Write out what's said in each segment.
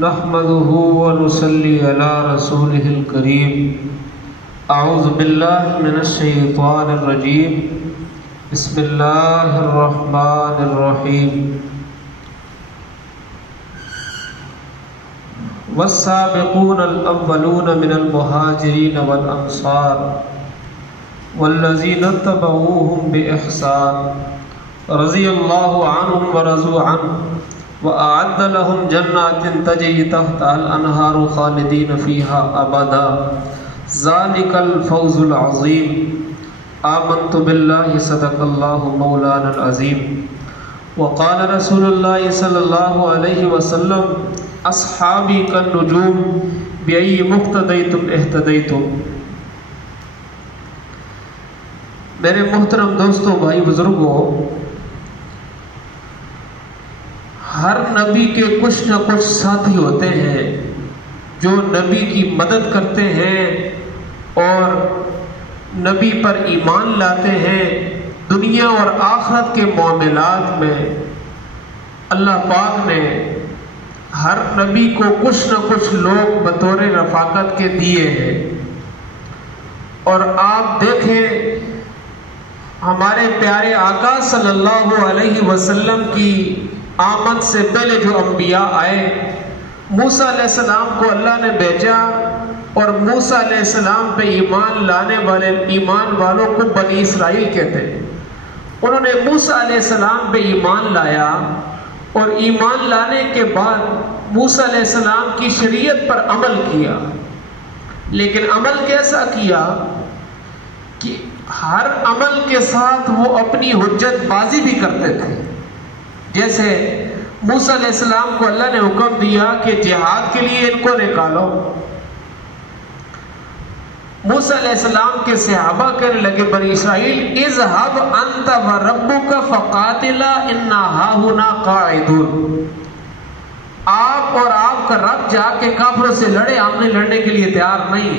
نحمده ونصلي على رسوله الكريم اعوذ باللہ من الشیطان الرجیم بسم اللہ الرحمن الرحیم والسابقون الاولون من المہاجرین والانصار والذین اتبعوهم بإحسان رضی اللہ عنہم ورضوا عنہ وأعد لهم جنات تجري تحتها الأنهار خالدين فيها أبدا ذلك الفوز العظيم آمنت بالله صدق الله مولانا العظيم وقال رسول الله صلى الله عليه وسلم أصحابي كالنجوم بأي مقتديتم اهتديتم. میرے محترم دوستوں، بھائی بزرگوں، ہر نبی کے کچھ نہ کچھ ساتھی ہوتے ہیں جو نبی کی مدد کرتے ہیں اور نبی پر ایمان لاتے ہیں. دنیا اور آخرت کے معاملات میں اللہ پاک نے ہر نبی کو کچھ نہ کچھ لوگ بطور رفاقت کے دیے ہیں. اور آپ دیکھیں، ہمارے پیارے آقا صلی اللہ علیہ وسلم کی آمد سے پہلے جو انبیاء آئے، موسیٰ علیہ السلام کو اللہ نے بھیجا اور موسیٰ علیہ السلام پہ ایمان لانے والے ایمان والوں کو بنی اسرائیل کہتے ہیں. انہوں نے موسیٰ علیہ السلام پہ ایمان لایا اور ایمان لانے کے بعد موسیٰ علیہ السلام کی شریعت پر عمل کیا. لیکن عمل کیسا کیا کہ ہر عمل کے ساتھ وہ اپنی حجت بازی بھی کرتے تھے. جیسے موسیٰ علیہ السلام کو اللہ نے حکم دیا کہ جہاد کے لیے ان کو نکالو. موسیٰ علیہ السلام کے صحابہ کہنے لگے بنی اسرائیل اذهب انت وربک فقاتلا انا ہاہنا قاعدون. آپ اور آپ کا رب جا کے کافروں سے لڑے، ہم نے لڑنے کے لیے تیار نہیں.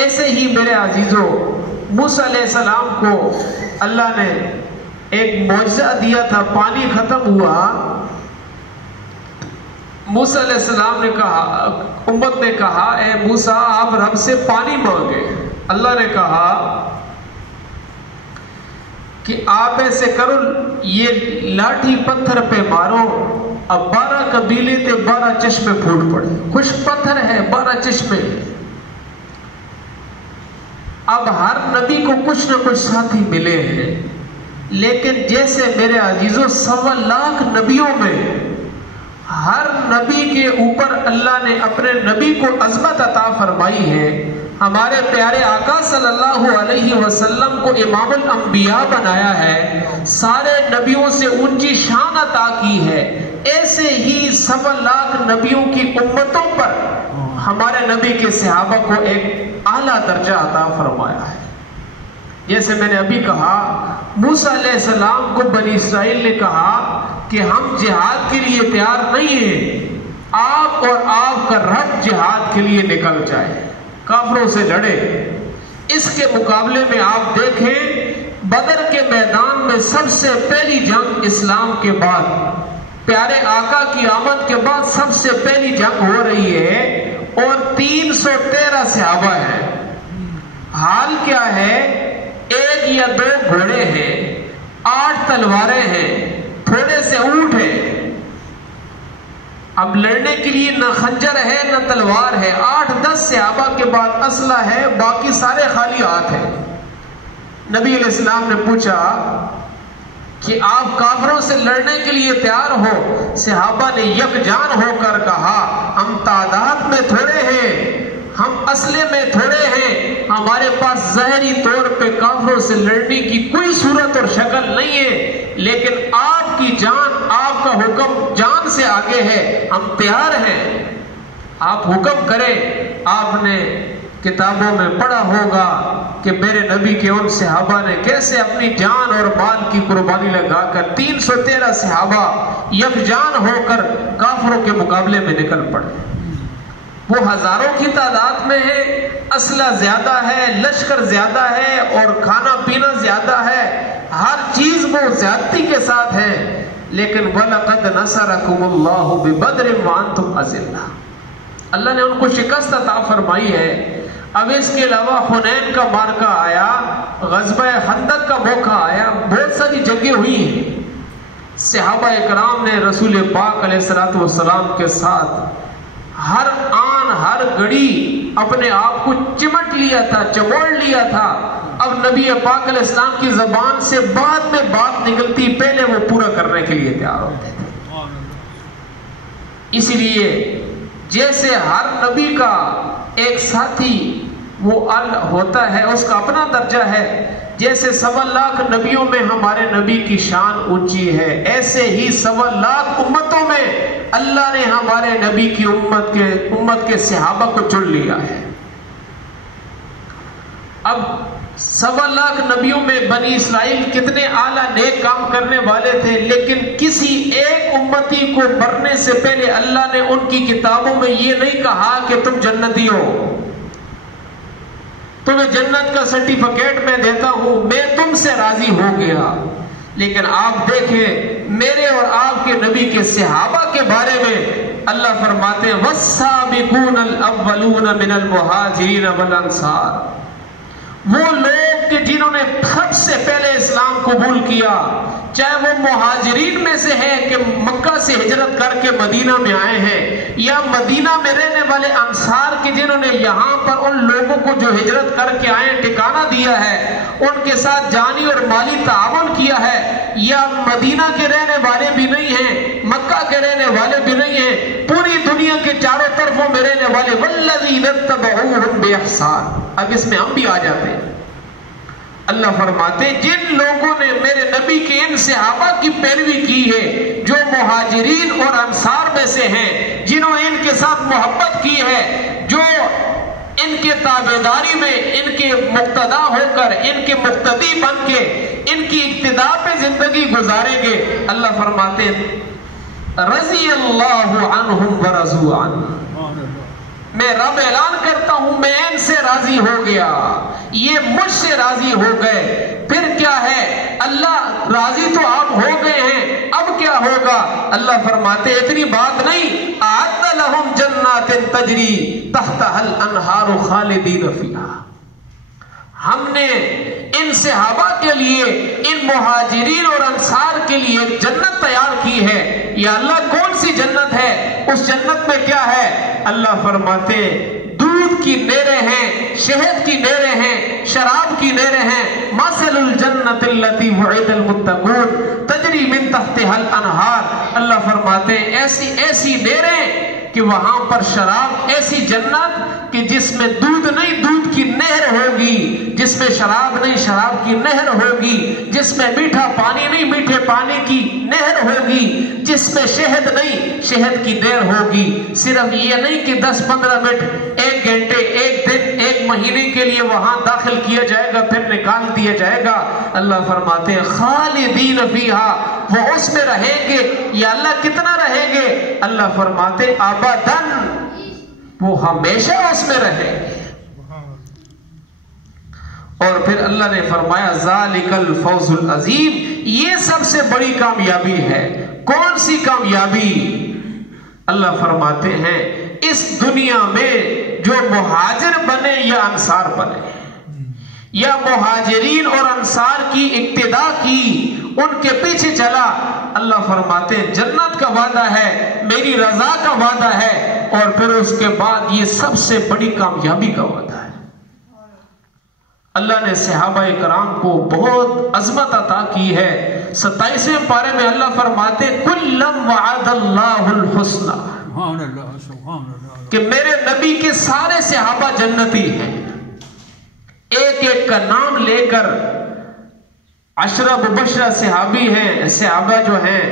ایسے ہی میرے عزیزوں، موسیٰ علیہ السلام کو اللہ نے ایک معجزہ دیا تھا. پانی ختم ہوا، موسیٰ علیہ السلام نے کہا، امت نے کہا اے موسیٰ آپ رب سے پانی مانگے. اللہ نے کہا کہ آپ ایسے کرو، یہ لاٹھی پتھر پہ مارو. اب 12 قبیلے تھے، 12 چشمے پھوٹ پڑے. خشک پتھر ہے، 12 چشمے. اب ہر نبی کو کچھ نہ کچھ ساتھی ملے ہیں، لیکن جیسے میرے عزیزوں 1.25 لاکھ نبیوں میں ہر نبی کے اوپر اللہ نے اپنے نبی کو عظمت عطا فرمائی ہے. ہمارے پیارے آقا صلی اللہ علیہ وسلم کو امام الانبیاء بنایا ہے، سارے نبیوں سے اونچی شان عطا کی ہے. ایسے ہی 1.25 لاکھ نبیوں کی امتوں پر ہمارے نبی کے صحابہ کو ایک اعلیٰ درجہ عطا فرمایا ہے. جیسے میں نے ابھی کہا، موسیٰ علیہ السلام کو بنی اسرائیل نے کہا کہ ہم جہاد کے لیے تیار نہیں ہیں، آپ اور آپ کا رب جہاد کے لیے نکل جائے، کافروں سے لڑے. اس کے مقابلے میں آپ دیکھیں، بدر کے میدان میں سب سے پہلی جنگ اسلام کے بعد، پیارے آقا کی آمد کے بعد سب سے پہلی جنگ ہو رہی ہے اور 313 صحابہ ہیں. حال کیا ہے؟ 1 یا 2 گھوڑے ہیں، 8 تلواریں ہیں، تھوڑے سے اونٹ ہیں. اب لڑنے کے لیے نہ خنجر ہے نہ تلوار ہے. 8-10 صحابہ کے بعد اسلحہ ہے، باقی سارے خالی ہاتھ ہیں. نبی علیہ السلام نے پوچھا کہ آپ کافروں سے لڑنے کے لیے تیار ہو؟ صحابہ نے یکجان ہو کر کہا ہم تعداد میں تھوڑے ہیں، ہم اسلحے میں تھوڑے ہیں، ہمارے پاس ظاہری طور پہ کافروں سے لڑنے کی کوئی صورت اور شکل نہیں ہے، لیکن آپ کی جان، آپ کا حکم جان سے آگے ہے، ہم تیار ہیں، آپ حکم کریں. آپ نے کتابوں میں پڑھا ہوگا کہ میرے نبی کے ان صحابہ نے کیسے اپنی جان اور مال کی قربانی لگا کر 313 صحابہ یکجان ہو کر کافروں کے مقابلے میں نکل پڑے. وہ ہزاروں کی تعداد میں ہے، اسلحہ زیادہ ہے، لشکر زیادہ ہے اور کھانا پینا زیادہ ہے، ہر چیز وہ زیادتی کے ساتھ ہے. لیکن وَلَقَدْ نَصَرَكُمُ اللَّهُ بِبَدْرٍ وَأَنْتُمْ أَذِلَّةٌ، اللہ نے ان کو شکست عطا فرمائی ہے۔ اب اس کے علاوہ حنین کا مارکہ آیا، غزوہ خندق کا موقع آیا، بہت ساری جنگیں ہوئی ہیں۔ صحابہ اکرام نے رسول پاک علیہ الصلوۃ والسلام کے ساتھ ہر آن ہر گھڑی اپنے آپ کو چمٹ لیا تھا، چموڑ لیا تھا۔ اب نبی پاک علیہ السلام کی زبان سے بعد میں بات نکلتی، پہلے وہ پورا کرنے کے لیے تیار ہوتے تھے۔ اسی لیے جیسے ہر نبی کا ایک ساتھی وہ ہوتا ہے، اس کا اپنا درجہ ہے، جیسے 1.25 لاکھ نبیوں میں ہمارے نبی کی شان اونچی ہے، ایسے ہی 1.25 لاکھ امتوں میں اللہ نے ہمارے نبی کی امت کے صحابہ کو چن لیا ہے۔ اب 1.25 لاکھ نبیوں میں بنی اسرائیل کتنے اعلیٰ نیک کام کرنے والے تھے، لیکن کسی ایک امتی کو مرنے سے پہلے اللہ نے ان کی کتابوں میں یہ نہیں کہا کہ تم جنتی ہو، تمہیں جنت کا سرٹیفکیٹ میں دیتا ہوں، میں تم سے راضی ہو گیا۔ لیکن آپ دیکھیں میرے اور آپ کے نبی کے صحابہ کے بارے میں اللہ فرماتے ہیں وَالسَّابِقُونَ الْأَوَّلُونَ مِنَ الْمُهَاجِرِينَ وَالْأَنصَارِ، وہ لوگ کہ جنہوں نے سب سے پہلے اسلام قبول کیا، چاہے وہ مہاجرین میں سے ہیں کہ مکہ سے ہجرت کر کے مدینہ میں آئے ہیں، یا مدینہ میں رہنے والے انصار کے جنہوں نے یہاں پر ان لوگوں کو جو ہجرت کر کے آئے ٹھکانہ دیا ہے، ان کے ساتھ جانی اور مالی تعاون کیا ہے، یا مدینہ کے رہنے والے بھی نہیں ہیں، مکہ کے رہنے والے بھی نہیں ہیں، پوری دنیا کے چاروں طرفوں میں رہنے والے والذین اتبعوہم بإحسان۔ اب اس میں ہم بھی آ جاتے ہیں۔ اللہ فرماتے جن لوگوں نے میرے نبی کے ان صحابہ کی پیروی کی ہے جو مہاجرین اور انصار میں سے ہیں، جنہوں نے ان کے ساتھ محبت کی ہے، جو ان کے تابعداری میں ان کے مقتدا ہو کر، ان کے مقتدی بن کے ان کی اقتداء پہ زندگی گزاریں گے، اللہ فرماتے رضی اللہ عنہم ورضوا عنہ، میں رب اعلان کرتا ہوں میں ان سے راضی ہو گیا، یہ مجھ سے راضی ہو گئے۔ پھر کیا ہے؟ اللہ راضی تو آپ ہو گئے ہیں، اب کیا ہوگا؟ اللہ فرماتے اتنی بات نہیں، اعد لہم جنات تجری تحتها الانہار خالدین فیہا، ہم نے ان صحابہ کے لیے، ان مہاجرین اور انصار کے لیے ایک جنت تیار کی ہے۔ یا اللہ کون سی جنت ہے؟ اس جنت میں کیا ہے؟ اللہ فرماتے دودھ کی نہریں ہیں، شہد کی نہریں ہیں، شراب کی نہریں ہیں۔ مثل الجنت التي وعد المتقون تجری من تحتها الانہار، اللہ فرماتے ایسی ایسی نہریں کہ وہاں پر شراب، ایسی جنت کہ جس میں دودھ نہیں دودھ کی نہر ہوگی، جس میں شراب نہیں شراب کی نہر ہوگی، جس میں میٹھا پانی نہیں میٹھے پانی کی نہر ہوگی، جس میں شہد نہیں شہد کی نہر ہوگی۔ صرف یہ نہیں کہ 10-15 منٹ، 1 گھنٹے، 1 دن، 1 مہینے کے لیے وہاں داخل کیا جائے گا پھر نکال دیا جائے گا۔ اللہ فرماتے ہیں خالدین فیہا، وہ اس میں رہیں گے۔ یا اللہ کتنا رہیں گے؟ اللہ فرماتے ابداً، وہ ہمیشہ اس میں رہیں گے۔ اور پھر اللہ نے فرمایا ذالک الفوز العظیم، یہ سب سے بڑی کامیابی ہے۔ کون سی کامیابی؟ اللہ فرماتے ہیں اس دنیا میں جو مہاجر بنے یا انصار بنے، یا مہاجرین اور انصار کی اقتداء کی، ان کے پیچھے چلا، اللہ فرماتے ہیں جنت کا وعدہ ہے، میری رضا کا وعدہ ہے، اور پھر اس کے بعد یہ سب سے بڑی کامیابی کا وعدہ ہے۔ اللہ نے صحابہ کرام کو بہت عظمت عطا کی ہے۔ 27ویں پارے میں اللہ فرماتے کلم وعد اللہ الحسنى، کہ میرے نبی کے سارے صحابہ جنتی ہیں۔ ایک ایک کا نام لے کر 10 مبشرہ صحابی ہیں، صحابہ جو ہیں،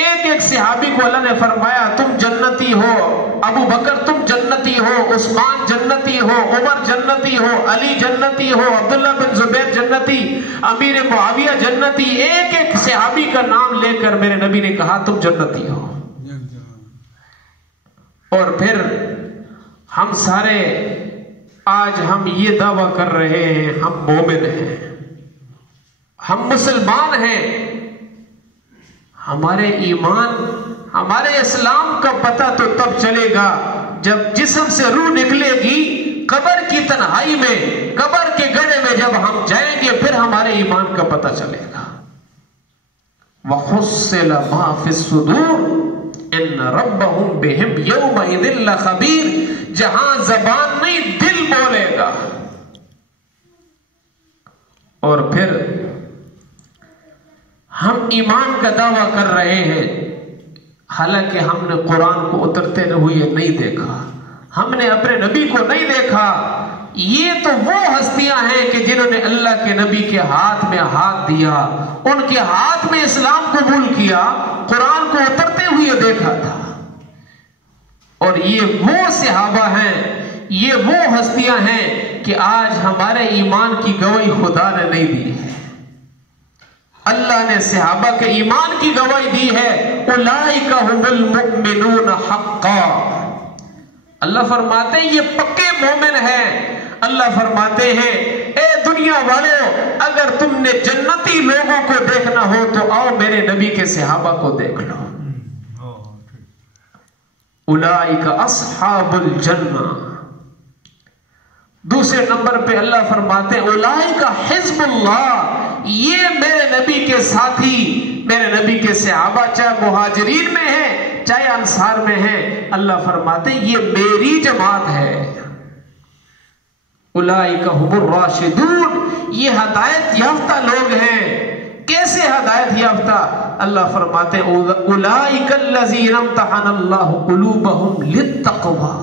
ایک ایک صحابی کو اللہ نے فرمایا تم جنتی ہو، ابو بکر تم جنتی ہو، عثمان جنتی ہو، عمر جنتی ہو، علی جنتی ہو، عبداللہ بن زبیر جنتی، امیر معاویہ جنتی۔ ایک ایک صحابی کا نام لے کر میرے نبی نے کہا تم جنتی ہو۔ اور پھر ہم سارے آج ہم یہ دعویٰ کر رہے ہیں ہم مومن ہیں، ہم مسلمان ہیں، ہمارے ایمان ہمارے اسلام کا پتہ تو تب چلے گا جب جسم سے روح نکلے گی، قبر کی تنہائی میں، قبر کے گڑھے میں جب ہم جائیں گے پھر ہمارے ایمان کا پتہ چلے گا۔ وَحُصِّلَ مَا فِي الصُّدُورِ إِنَّ رَبَّهُمْ بِهِمْ يَوْمَئِذٍ لَخَبِيرٌ، جہاں زبان نہیں دل بولے گا۔ اور پھر ہم ایمان کا دعویٰ کر رہے ہیں، حالانکہ ہم نے قرآن کو اترتے ہوئے نہیں دیکھا، ہم نے اپنے نبی کو نہیں دیکھا۔ یہ تو وہ ہستیاں ہیں کہ جنہوں نے اللہ کے نبی کے ہاتھ میں ہاتھ دیا، ان کے ہاتھ میں اسلام قبول کیا، قرآن کو اترتے ہوئے دیکھا تھا۔ اور یہ وہ صحابہ ہیں، یہ وہ ہستیاں ہیں کہ آج ہمارے ایمان کی گواہی خدا نے نہیں دی ہے، اللہ نے صحابہ کے ایمان کی گواہی دی ہے۔ اولئک هم المؤمنون حقا، اللہ فرماتے ہیں یہ پکے مومن ہیں۔ اللہ فرماتے ہیں اے دنیا والوں، اگر تم نے جنتی لوگوں کو دیکھنا ہو تو آؤ میرے نبی کے صحابہ کو دیکھ لو۔ اولئک اصحاب الجنہ۔ دوسرے نمبر پہ اللہ فرماتے ہیں اولئک حزب اللہ، یہ میرے نبی کے ساتھی، میرے نبی کے صحابہ، چاہے مہاجرین میں ہیں چاہے انصار میں ہیں، اللہ فرماتے ہیں یہ میری جماعت ہے۔ اولئک هم الراشدون، یہ ہدایت یافتہ لوگ ہیں۔ کیسے ہدایت یافتہ؟ اللہ فرماتے ہیں اولئک الذین امتحن اللہ قلوبہم للتقوی،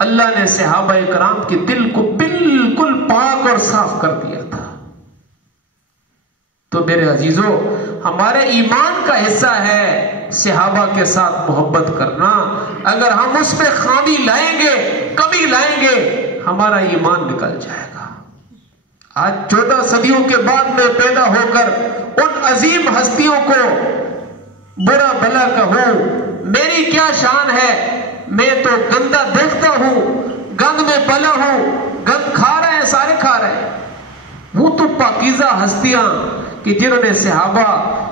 اللہ نے صحابہ کرام کے دل کو بالکل پاک اور صاف کر دیا تھا۔ تو میرے عزیزو، ہمارے ایمان کا حصہ ہے صحابہ کے ساتھ محبت کرنا۔ اگر ہم اس پہ خامی لائیں گے، کمی لائیں گے، ہمارا ایمان نکل جائے گا۔ آج 14 صدیوں کے بعد میں پیدا ہو کر ان عظیم ہستیوں کو برا بھلا کہوں، میری کیا شان ہے؟ میں تو گندا دیکھتا ہوں، گند میں پلا ہوں، گند کھا رہے ہیں، سارے کھا رہے ہیں۔ وہ تو پاکیزہ ہستیاں کہ جنہوں نے صحابہ،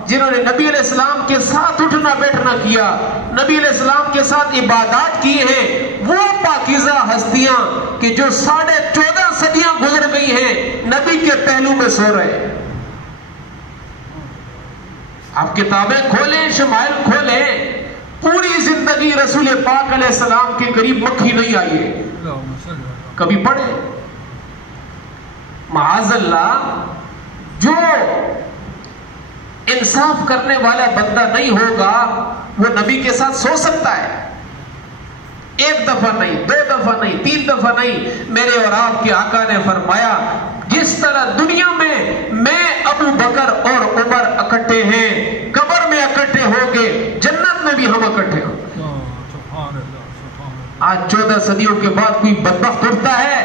جنہوں نے نبی علیہ السلام کے ساتھ اٹھنا بیٹھنا کیا، نبی علیہ السلام کے ساتھ عبادات کی ہیں، وہ پاکیزہ ہستیاں کہ جو 14.5 صدیاں گزر گئی ہیں نبی کے پہلو میں سو رہے ہیں۔ آپ کتابیں کھولیں، شمائل کھولیں، پوری زندگی رسول پاک علیہ السلام کے قریب مکھی نہیں آئی ہے، کبھی پڑھے؟ معاذ اللہ، جو انصاف کرنے والا بندہ نہیں ہوگا وہ نبی کے ساتھ سو سکتا ہے؟ 1 دفعہ نہیں، 2 دفعہ نہیں، 3 دفعہ نہیں۔ میرے اور آپ کے آقا نے فرمایا جس طرح دنیا میں ابو بکر اور عمر اکٹھے ہیں، قبر میں اکٹھے ہوں گے، جنت میں بھی ہم اکٹھے ہوں گے۔ آج 14 صدیوں کے بعد کوئی بدبخت اٹھتا ہے،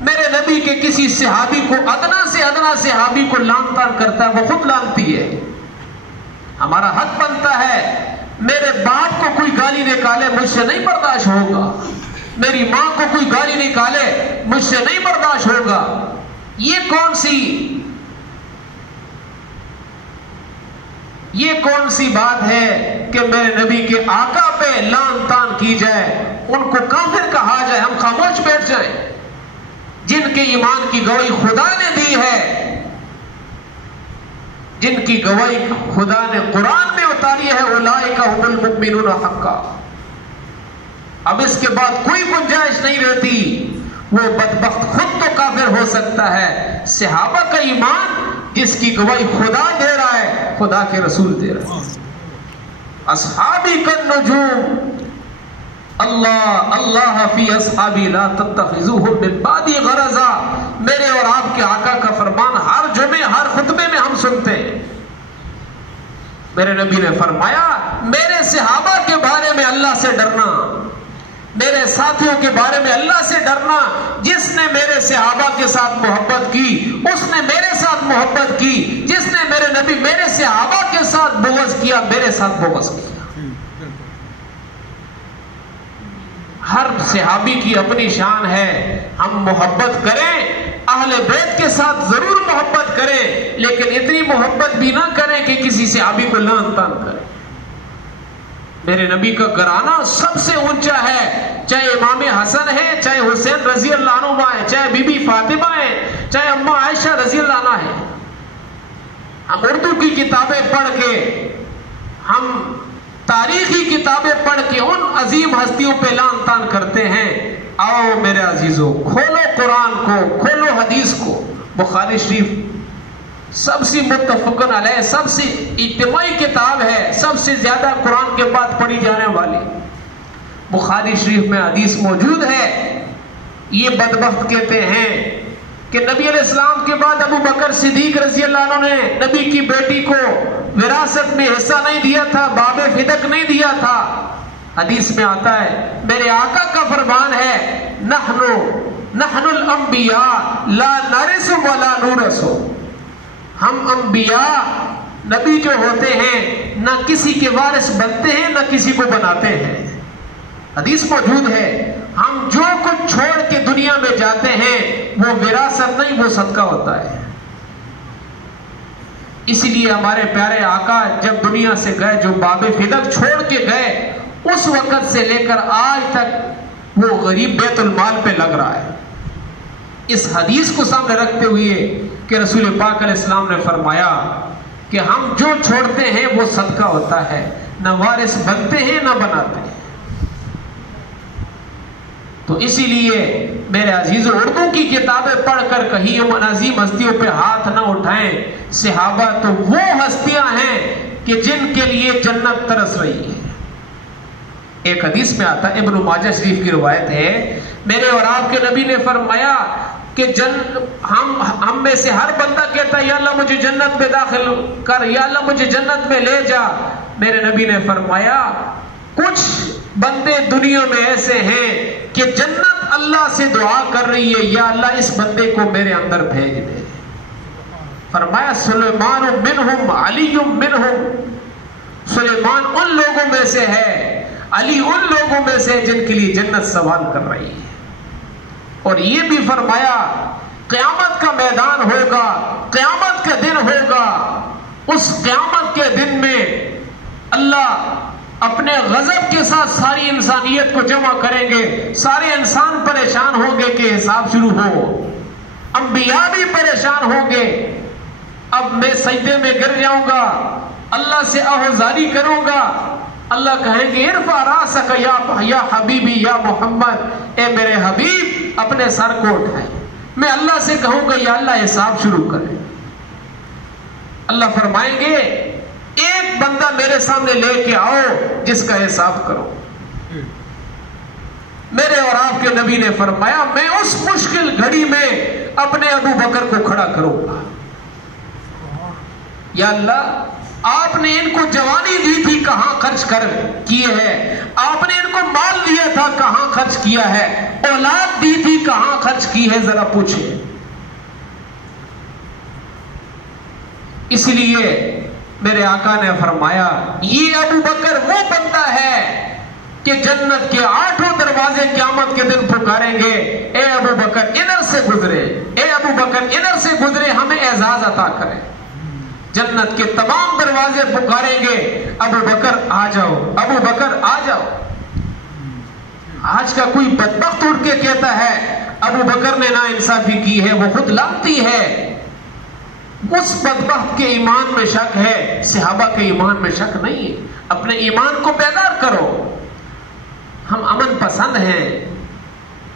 میرے نبی کے کسی صحابی کو، ادنا سے ادنا صحابی کو لعن طعن کرتا ہے، وہ خود لعنتی ہے۔ ہمارا حق بنتا ہے، میرے باپ کو کوئی گالی نکالے مجھ سے نہیں برداشت ہوگا، میری ماں کو کوئی گالی نکالے مجھ سے نہیں برداشت ہوگا۔ یہ کون سی بات ہے کہ میرے نبی کے آقا پہ لعن طعن کی جائے، ان کو کافر کہا جائے، ہم خاموش بیٹھ جائیں؟ جن کے ایمان کی گواہی خدا نے دی ہے، جن کی گواہی خدا نے قرآن میں اتاری ہے، اولئک هم المؤمنون حقا۔ اب اس کے بعد کوئی گنجائش نہیں رہتی، وہ بدبخت خود تو کافر ہو سکتا ہے، صحابہ کا ایمان جس کی گواہی خدا دے رہا ہے، خدا کے رسول دے رہا ہے۔ اصحابی کالنجوم، اللہ فی اصحابی لا تتخذوهم من بعدی غرضا، میرے اور آپ کے آقا کا فرمان ہر جمعے ہر خطبے میں ہم سنتے ہیں۔ میرے نبی نے فرمایا میرے صحابہ کے بارے میں اللہ سے ڈرنا، میرے ساتھیوں کے بارے میں اللہ سے ڈرنا، جس نے میرے صحابہ کے ساتھ محبت کی اس نے میرے ساتھ محبت کی، جس نے میرے نبی میرے صحابہ کے ساتھ بغض کیا میرے ساتھ بغض کیا۔ ہر صحابی کی اپنی شان ہے، ہم محبت کریں اہل بیت کے ساتھ ضرور محبت کریں، لیکن اتنی محبت بھی نہ کریں کہ کسی صحابی کو لعن طعن کریں۔ میرے نبی کا گھرانہ سب سے اونچا ہے، چاہے امام حسن ہے، چاہے حسین رضی اللہ عنہ ہے، چاہے بی بی فاطمہ ہے، چاہے اماں عائشہ رضی اللہ عنہ ہے۔ ہم اردو کی کتابیں پڑھ کے، ہم تاریخی کتابیں پڑھ کے ان عظیم ہستیوں پہ لعن طعن کرتے ہیں۔ آؤ میرے عزیزو، کھولو قرآن کو، کھولو حدیث کو۔ بخاری شریف سب سے متفقن علیہ، سب سے اجتماعی کتاب ہے، سب سے زیادہ قرآن کے بعد پڑھی جانے والی۔ بخاری شریف میں حدیث موجود ہے، یہ بدبخت کہتے ہیں کہ نبی علیہ السلام کے بعد ابو بکر صدیق رضی اللہ عنہ نے نبی کی بیٹی کو وراثت میں حصہ نہیں دیا تھا، باب فدق نہیں دیا تھا۔ حدیث میں آتا ہے، میرے آقا کا فرمان ہے، نحن الانبیاء لا نرث ولا نورث، ہم انبیاء نبی جو ہوتے ہیں نہ کسی کے وارث بنتے ہیں نہ کسی کو بناتے ہیں۔ حدیث موجود ہے، ہم جو کچھ چھوڑ کے دنیا میں جاتے ہیں وہ وراثت نہیں، وہ صدقہ ہوتا ہے۔ اس لیے ہمارے پیارے آقا جب دنیا سے گئے، جو باب فدق چھوڑ کے گئے، اس وقت سے لے کر آج تک وہ غریب بیت المال پہ لگ رہا ہے۔ اس حدیث کو سامنے رکھتے ہوئے کہ رسول پاک علیہ السلام نے فرمایا کہ ہم جو چھوڑتے ہیں وہ صدقہ ہوتا ہے، نہ وارث بنتے ہیں نہ بناتے ہیں۔ تو اسی لیے میرے عزیز، اردو کی کتابیں پڑھ کر کہیں ہم عظیم ہستیوں پہ ہاتھ نہ اٹھائیں۔ صحابہ تو وہ ہستیاں ہیں کہ جن کے لیے جنت ترس رہی ہے۔ ایک حدیث میں آتا ہے، ابن ماجہ شریف کی روایت ہے، میرے اور آپ کے نبی نے فرمایا کہ ہم میں سے ہر بندہ کہتا ہے یا اللہ مجھے جنت میں داخل کر، یا اللہ مجھے جنت میں لے جا۔ میرے نبی نے فرمایا کچھ بندے دنیا میں ایسے ہیں کہ جنت اللہ سے دعا کر رہی ہے، یا اللہ اس بندے کو میرے اندر بھیج دے۔ فرمایا سلیمان منہم علی منہم، سلیمان ان لوگوں میں سے ہے، علی ان لوگوں میں سے جن کے لیے جنت سوال کر رہی ہے۔ اور یہ بھی فرمایا قیامت کا میدان ہوگا، قیامت کا دن ہوگا، اس قیامت کے دن میں اللہ اپنے غضب کے ساتھ ساری انسانیت کو جمع کریں گے، سارے انسان پریشان ہوں گے کہ حساب شروع ہو، انبیاء بھی پریشان ہوں گے۔ اب میں سجدے میں گر جاؤں گا، اللہ سے آہوزاری کروں گا، اللہ کہیں گے ارفع راسک یا حبیبی یا محمد، اے میرے حبیب اپنے سر کو اٹھائے۔ میں اللہ سے کہوں گا یا اللہ حساب شروع کرے۔ اللہ فرمائیں گے ایک بندہ میرے سامنے لے کے آؤ جس کا حساب کرو۔ میرے اور آپ کے نبی نے فرمایا میں اس مشکل گھڑی میں اپنے ابو بکر کو کھڑا کروں گا۔ یا اللہ آپ نے ان کو جوانی دی تھی کہاں خرچ کر کیے ہیں، آپ نے ان کو مال دیا تھا کہاں خرچ کیا ہے، اولاد دی تھی کہاں خرچ کی ہے، ذرا پوچھیں۔ اس لیے میرے آقا نے فرمایا یہ ابو بکر وہ بندہ ہے کہ جنت کے 8 دروازے قیامت کے دن پکاریں گے، اے ابو بکر ادھر سے گزرے، اے ابو بکر ادھر سے گزرے، ہمیں اعزاز عطا کرے۔ جنت کے تمام دروازے پکاریں گے، ابو بکر آ جاؤ، ابو بکر آ جاؤ۔ آج کا کوئی بدبخت اٹھ کے کہتا ہے ابو بکر نے ناانصافی کی ہے، وہ خود لانتی ہے۔ اس بدبخت کے ایمان میں شک ہے، صحابہ کے ایمان میں شک نہیں ہے۔ اپنے ایمان کو بیدار کرو۔ ہم امن پسند ہیں،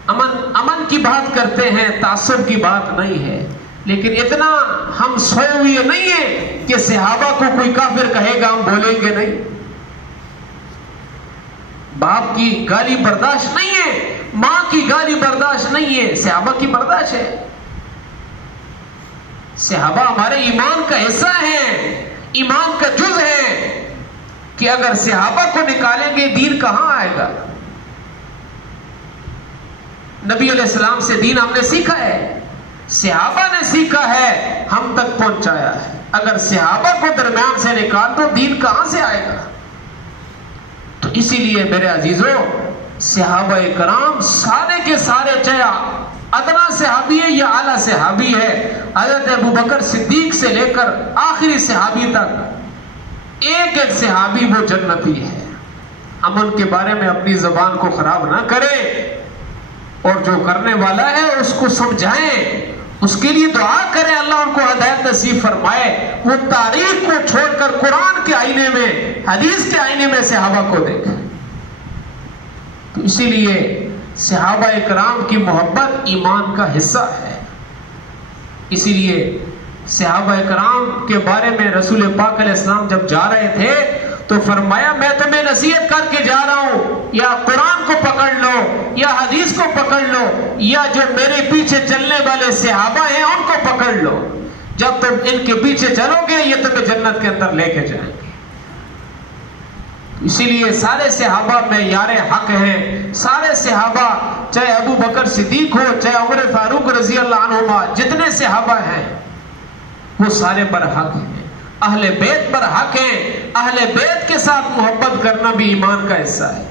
امن کی بات کرتے ہیں، تعصب کی بات نہیں ہے، لیکن اتنا ہم سوئے ہوئے نہیں ہیں کہ صحابہ کو کوئی کافر کہے گا ہم بولیں گے نہیں۔ باپ کی گالی برداشت نہیں ہے، ماں کی گالی برداشت نہیں ہے، صحابہ کی برداشت ہے۔ صحابہ ہمارے ایمان کا حصہ ہیں، ایمان کا جز ہے کہ اگر صحابہ کو نکالیں گے دین کہاں آئے گا؟ نبی علیہ السلام سے دین ہم نے سیکھا ہے، صحابہ نے سیکھا ہے، ہم تک پہنچایا ہے۔ اگر صحابہ کو درمیان سے نکال دو دین کہاں سے آئے گا؟ تو اسی لیے میرے عزیزوں، صحابہ کرام سارے کے سارے، چاہے ادنا صحابی ہے یا اعلیٰ صحابی ہے، حضرت ابو بکر صدیق سے لے کر آخری صحابی تک ایک ایک صحابی وہ جنتی ہے۔ ہم ان کے بارے میں اپنی زبان کو خراب نہ کریں، اور جو کرنے والا ہے اس کو سمجھائیں، اس کے لیے دعا کریں اللہ ان کو ہدایت نصیب فرمائے۔ وہ تاریخ کو چھوڑ کر قرآن کے آئینے میں، حدیث کے آئینے میں صحابہ کو دیکھیں۔ تو اسی لیے صحابہ اکرام کی محبت ایمان کا حصہ ہے۔ اسی لیے صحابہ اکرام کے بارے میں رسول پاک علیہ السلام جب جا رہے تھے تو فرمایا میں تمہیں نصیحت کر کے جا رہا ہوں، یا قرآن کو پکڑ لو یا حدیث کو پکڑ لو، یا جو میرے پیچھے چلنے والے صحابہ ہیں ان کو پکڑ لو۔ جب تم ان کے پیچھے چلو گے یہ تمہیں جنت کے اندر لے کے جائیں گے۔ اسی لیے سارے صحابہ معیار حق ہیں، سارے صحابہ چاہے ابو بکر صدیق ہو، چاہے عمر فاروق رضی اللہ عنہما، جتنے صحابہ ہیں وہ سارے برحق ہیں، اہل بیت پر حق ہیں۔ اہل بیت کے ساتھ محبت کرنا بھی ایمان کا حصہ ہے۔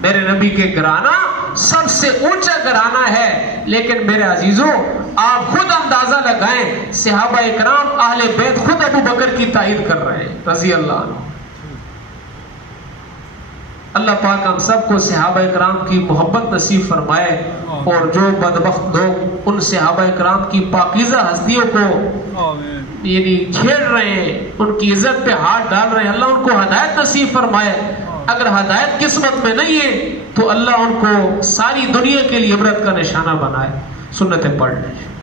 میرے نبی کے گھرانہ سب سے اونچا گھرانہ ہے، لیکن میرے عزیزوں آپ خود اندازہ لگائیں، صحابہ اکرام اہل بیت خود ابو بکر کی تائید کر رہے ہیں رضی اللہ عنہ۔ اللہ پاک ہم سب کو صحابہ اکرام کی محبت نصیب فرمائے، اور جو بدبخت لوگ ان صحابہ اکرام کی پاکیزہ ہستیوں کو یعنی چھیڑ رہے ہیں، ان کی عزت پہ ہاتھ ڈال رہے ہیں، اللہ ان کو ہدایت نصیب فرمائے۔ اگر ہدایت قسمت میں نہیں ہے تو اللہ ان کو ساری دنیا کے لیے عبرت کا نشانہ بنائے۔ سنتیں پڑھ لیں۔